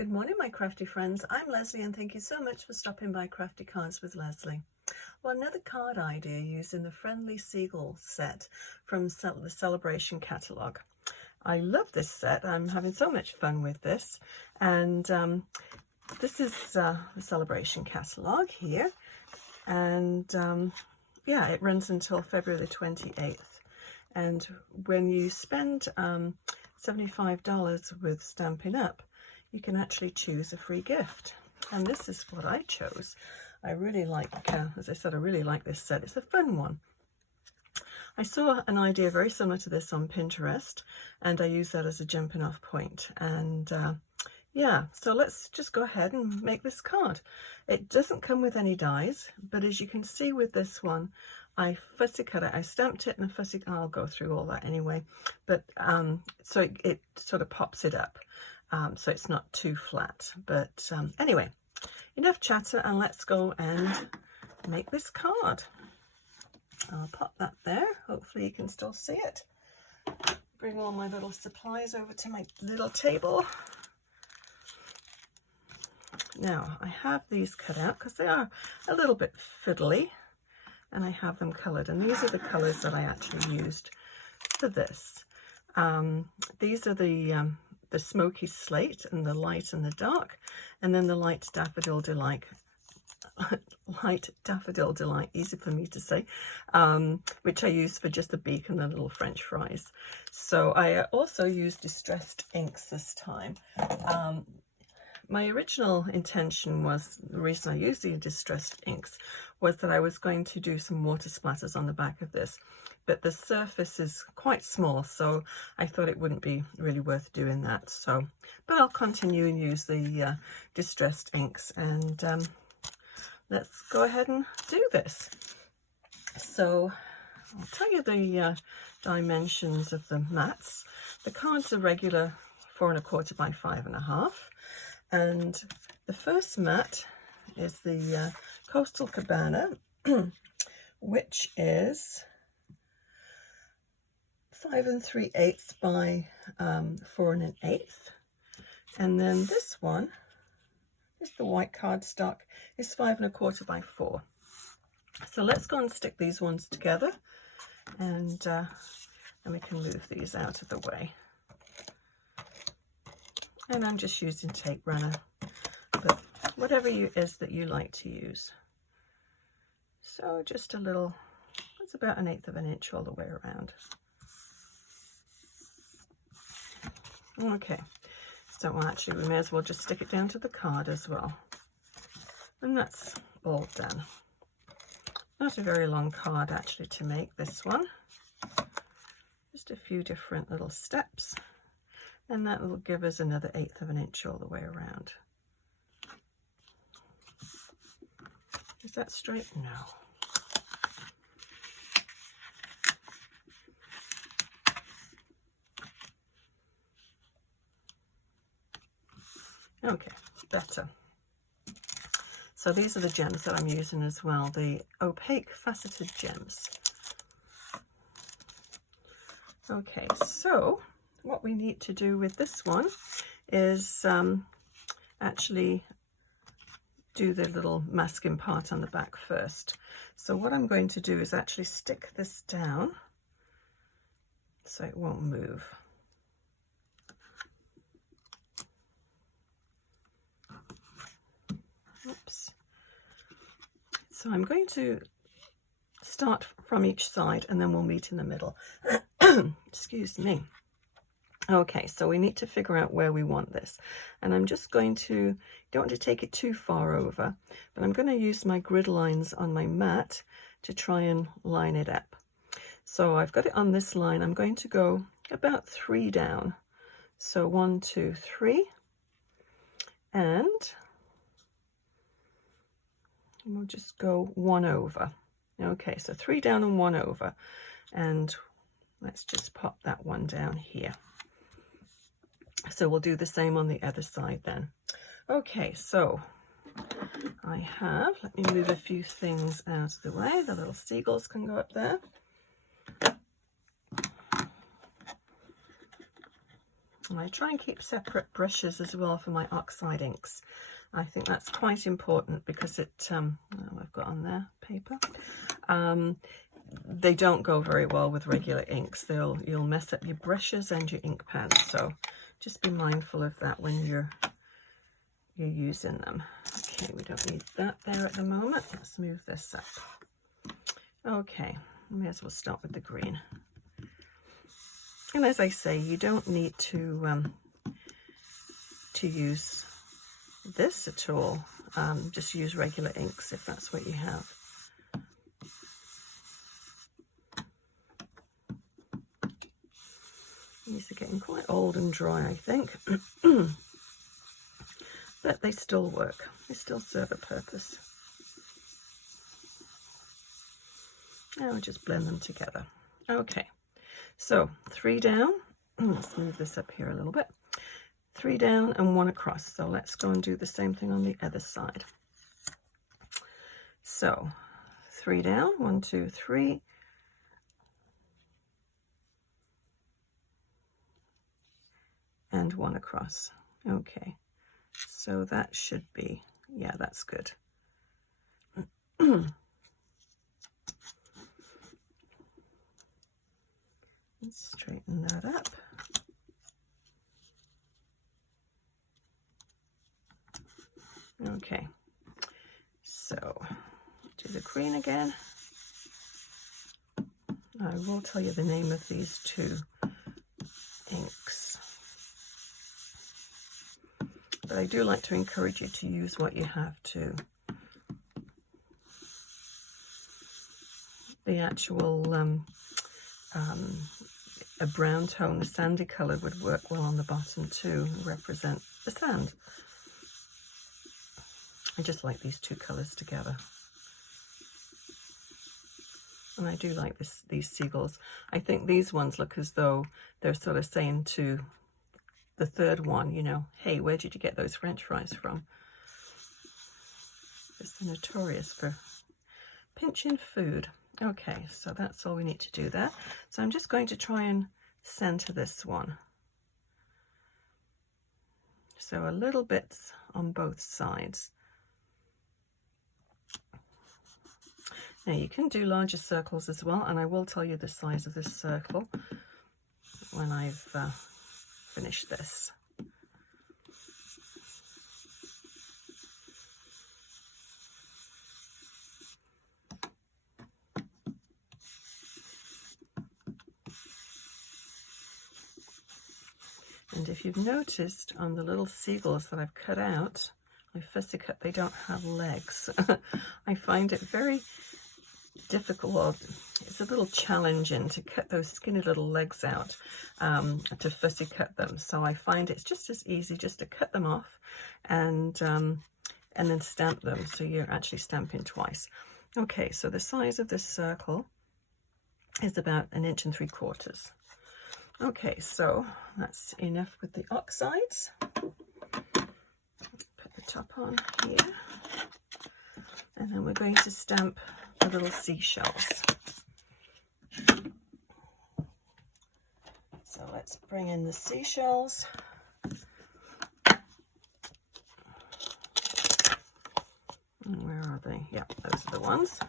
Good morning, my crafty friends. I'm Lesley, and thank you so much for stopping by Crafty Cards with Lesley. Well, another card idea used in the Friendly Seagulls set from the Sale-A-Bration catalogue. I love this set. I'm having so much fun with this. And this is the Sale-A-Bration catalogue here. And yeah, it runs until February the 28th. And when you spend $75 with Stampin Up, you can actually choose a free gift. And this is what I chose. I really like, as I said, I really like this set. It's a fun one. I saw an idea very similar to this on Pinterest, and I used that as a jumping off point. And yeah, so let's just go ahead and make this card. It doesn't come with any dies, but as you can see with this one, I fussy cut it. I stamped it and I'll go through all that anyway. But so it sort of pops it up. So it's not too flat, but anyway, enough chatter, and let's go and make this card. I'll pop that there. Hopefully you can still see it. Bring all my little supplies over to my little table. Now I have these cut out because they are a little bit fiddly, and I have them colored, and these are the colors that I actually used for this. These are the Smoky Slate, and the light and the dark, and then the light Daffodil Delight, easy for me to say, which I use for just the beak and the little French fries. So I also used distressed inks this time. My original intention was, the reason I used the distressed inks was that I was going to do some water splatters on the back of this, but the surface is quite small, so I thought it wouldn't be really worth doing that. So, but I'll continue and use the distressed inks, and let's go ahead and do this. So I'll tell you the dimensions of the mats. The cards are regular 4 1/4 by 5 1/2. And the first mat is the Coastal Cabana, which is 5 3/8 by 4 1/8. And then this one is the white cardstock, is 5 1/4 by 4. So let's go and stick these ones together, and then we can move these out of the way. And I'm just using tape runner, but whatever it is that you like to use. So just a little, it's about 1/8 of an inch all the way around. Okay, so well, actually we may as well just stick it down to the card as well. And that's all done. Not a very long card actually to make this one. Just a few different little steps. And that will give us another 1/8 of an inch all the way around. Is that straight? No. Okay, better. So these are the gems that I'm using as well, the Opaque Faceted gems. Okay, so what we need to do with this one is actually do the little masking part on the back first. So what I'm going to do is actually stick this down so it won't move. Oops. So I'm going to start from each side, and then we'll meet in the middle. Excuse me. Okay, so we need to figure out where we want this. And I'm just going to, don't want to take it too far over, but I'm going to use my grid lines on my mat to try and line it up. So I've got it on this line. I'm going to go about 3 down. So 1, 2, 3. And we'll just go 1 over. Okay, so 3 down and 1 over. And let's just pop that one down here. So we'll do the same on the other side then. Okay, so I have, let me move a few things out of the way. The little seagulls can go up there. And I try and keep separate brushes as well for my Oxide inks. I think that's quite important because it, I've got on there paper. They don't go very well with regular inks. You'll mess up your brushes and your ink pads. So just be mindful of that when you're using them. Okay, we don't need that there at the moment. Let's move this up. Okay, may as well start with the green. And as I say, you don't need to use this at all. Just use regular inks if that's what you have. These are getting quite old and dry, I think. But they still work. They still serve a purpose. Now we'll just blend them together. Okay, so 3 down. Let's move this up here a little bit. 3 down and 1 across. So let's go and do the same thing on the other side. So 3 down, 1, 2, 3. And 1 across. Okay, so that should be, yeah, that's good. Let's straighten that up. Okay, so do the green again. I will tell you the name of these 2 inks. But I do like to encourage you to use what you have too. The actual a brown tone, a sandy colour would work well on the bottom too, represent the sand. I just like these 2 colours together. And I do like these seagulls. I think these ones look as though they're sort of saying to the third one, you know, hey, where did you get those French fries from? Because they're notorious for pinching food. Okay, so that's all we need to do there. So I'm just going to try and center this one. So a little bit on both sides. Now you can do larger circles as well, and I will tell you the size of this circle when I've finished this. And if you've noticed on the little seagulls that I've cut out, I fussy cut, they don't have legs. I find it very difficult, well, it's a little challenging to cut those skinny little legs out, to fussy cut them. So I find it's just as easy just to cut them off and then stamp them, so you're actually stamping twice. Okay, so the size of this circle is about 1 3/4 inches. Okay, so that's enough with the oxides. Put the top on here. And then we're going to stamp the little seashells. So let's bring in the seashells. And where are they? Yeah, those are the ones.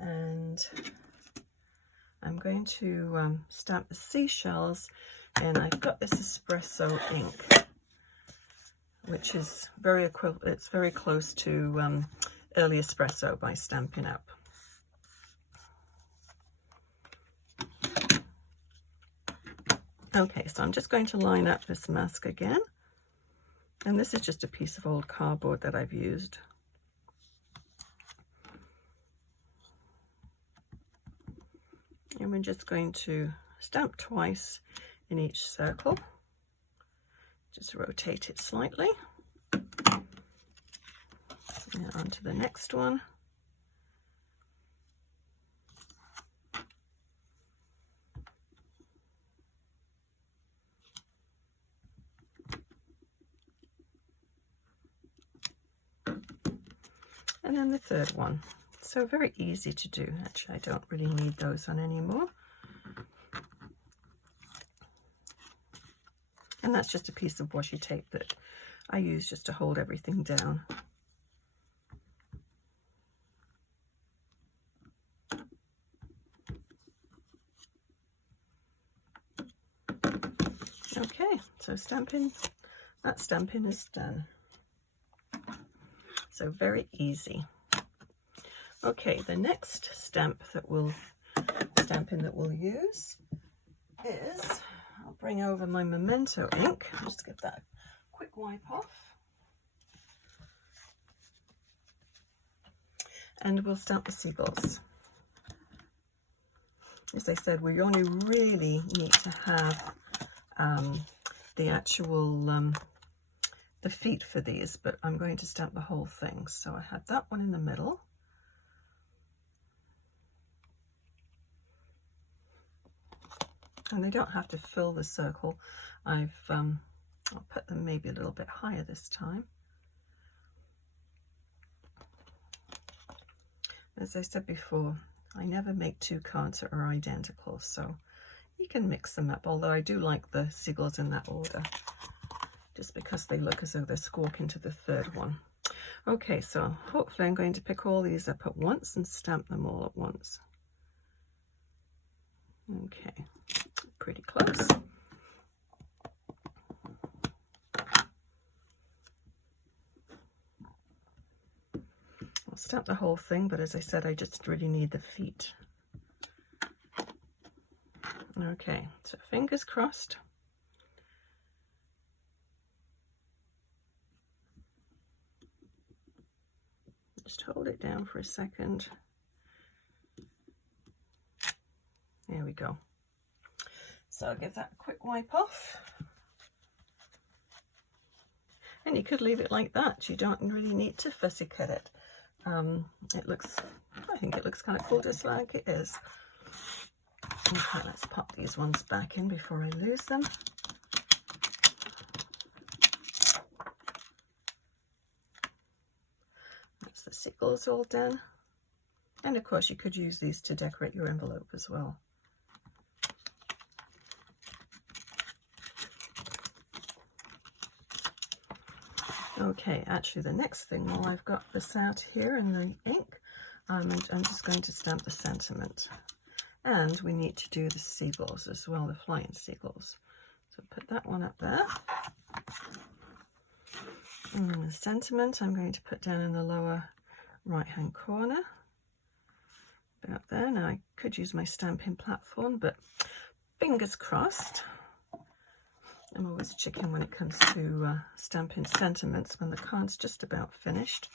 And I'm going to stamp the seashells, and I've got this espresso ink, which is it's very close to Early Espresso by Stampin' Up. Okay, so I'm just going to line up this mask again, and this is just a piece of old cardboard that I've used. And we're just going to stamp twice in each circle. Just rotate it slightly. And on to the next one. And then the third one. So very easy to do. Actually, I don't really need those on anymore. that's just a piece of washi tape that I use just to hold everything down. Okay, so that stamping is done. So very easy. Okay, the next stamping that we'll use is, I'll bring over my Memento ink. I'll just get that quick wipe off. And we'll stamp the seagulls. As I said, we only really need to have the actual the feet for these, but I'm going to stamp the whole thing. So I had that one in the middle. And they don't have to fill the circle. I'll put them maybe a little bit higher this time. As I said before, I never make two cards that are identical, so you can mix them up, although I do like the seagulls in that order, just because they look as though they're squawking to the third one. Okay, so hopefully I'm going to pick all these up at once and stamp them all at once. Okay, pretty close. I'll stamp the whole thing, but as I said, I just really need the feet. Okay, so fingers crossed. Just hold it down for a second. There we go. So I'll give that a quick wipe off. And you could leave it like that. You don't really need to fussy cut it. I think it looks kind of cool just like it is. Okay, let's pop these ones back in before I lose them. That's the seagulls all done. And of course you could use these to decorate your envelope as well. Okay, actually the next thing, while I've got this out here in the ink, I'm just going to stamp the sentiment. And we need to do the seagulls as well, the flying seagulls. So put that one up there. And the sentiment I'm going to put down in the lower right hand corner. About there. Now I could use my stamping platform, but fingers crossed. I'm always chicken when it comes to stamping sentiments when the card's just about finished.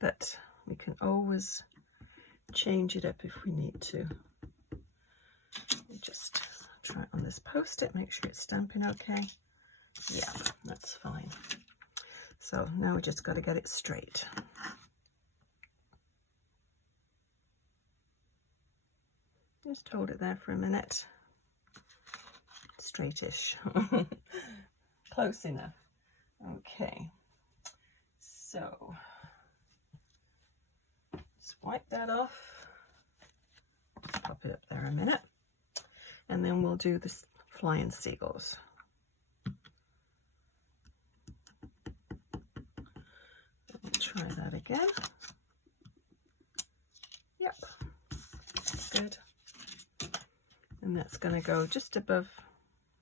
But we can always change it up if we need to. Just try it on this post-it, make sure it's stamping okay. Yeah, that's fine. So now we just got to get it straight. Just hold it there for a minute. Straightish. Close enough. Okay, so just wipe that off. Just pop it up there a minute, and then we'll do the flying seagulls. We'll try that again. Yep, that's good. And that's going to go just above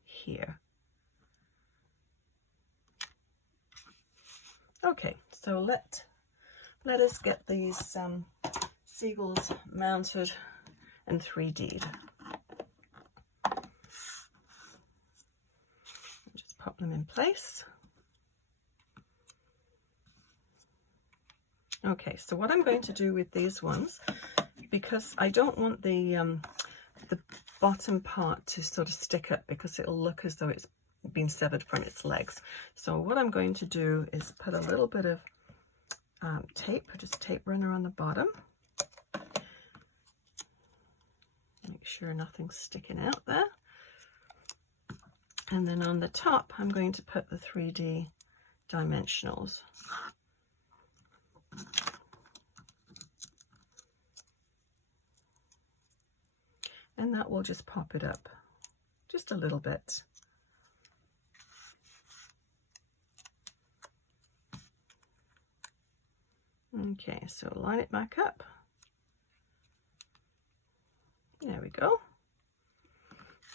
here. Okay, so let us get these seagulls mounted and 3D'd. Just pop them in place. Okay, so what I'm going to do with these ones, because I don't want the bottom part to sort of stick up, because it'll look as though it's been severed from its legs. So what I'm going to do is put a little bit of tape, just tape runner on the bottom. Make sure nothing's sticking out there. And then on the top, I'm going to put the 3D dimensionals. And that will just pop it up just a little bit. Okay, so line it back up. There we go.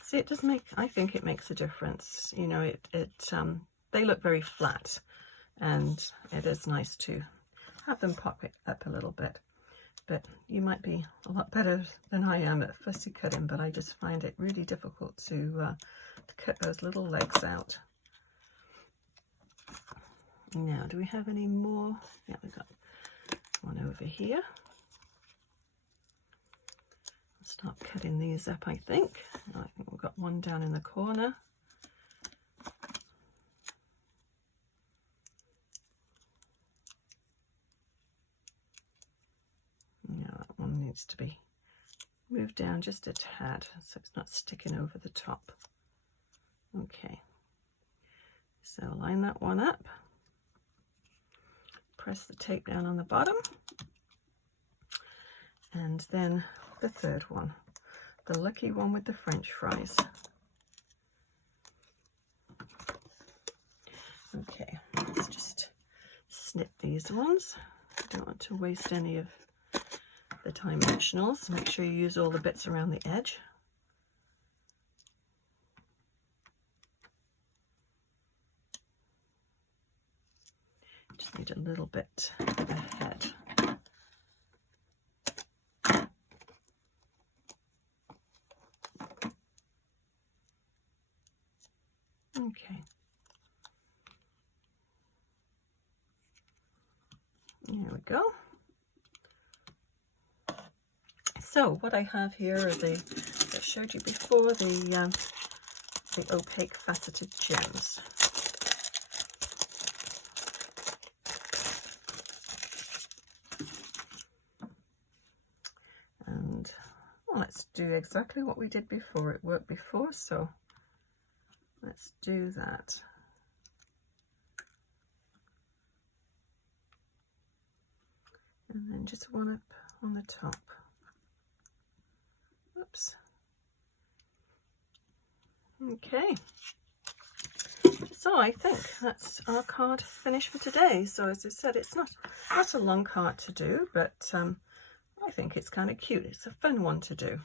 See, it does make, I think it makes a difference. You know, they look very flat, and it is nice to have them pop it up a little bit. But you might be a lot better than I am at fussy cutting, but I just find it really difficult to cut those little legs out. Now, do we have any more? Yeah, we've got one over here. I'll start cutting these up, I think. I think we've got one down in the corner. Yeah, that one needs to be moved down just a tad so it's not sticking over the top. Okay, so line that one up. Press the tape down on the bottom, and then the third one, the lucky one with the French fries. Okay, let's just snip these ones. I don't want to waste any of the dimensionals. Make sure you use all the bits around the edge. Just need a little bit ahead. Okay. There we go. So what I have here are I showed you before, the opaque faceted gems. And well, let's do exactly what we did before. It worked before, so let's do that. And then just one up on the top. Oops. Okay. So I think that's our card finished for today. So as I said, it's not a long card to do, but I think it's kind of cute. It's a fun one to do.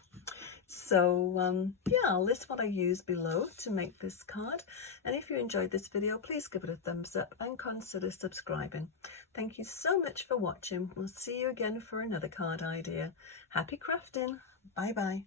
So yeah, I'll list what I used below to make this card. And if you enjoyed this video, please give it a thumbs up and consider subscribing. Thank you so much for watching. We'll see you again for another card idea. Happy crafting. Bye bye.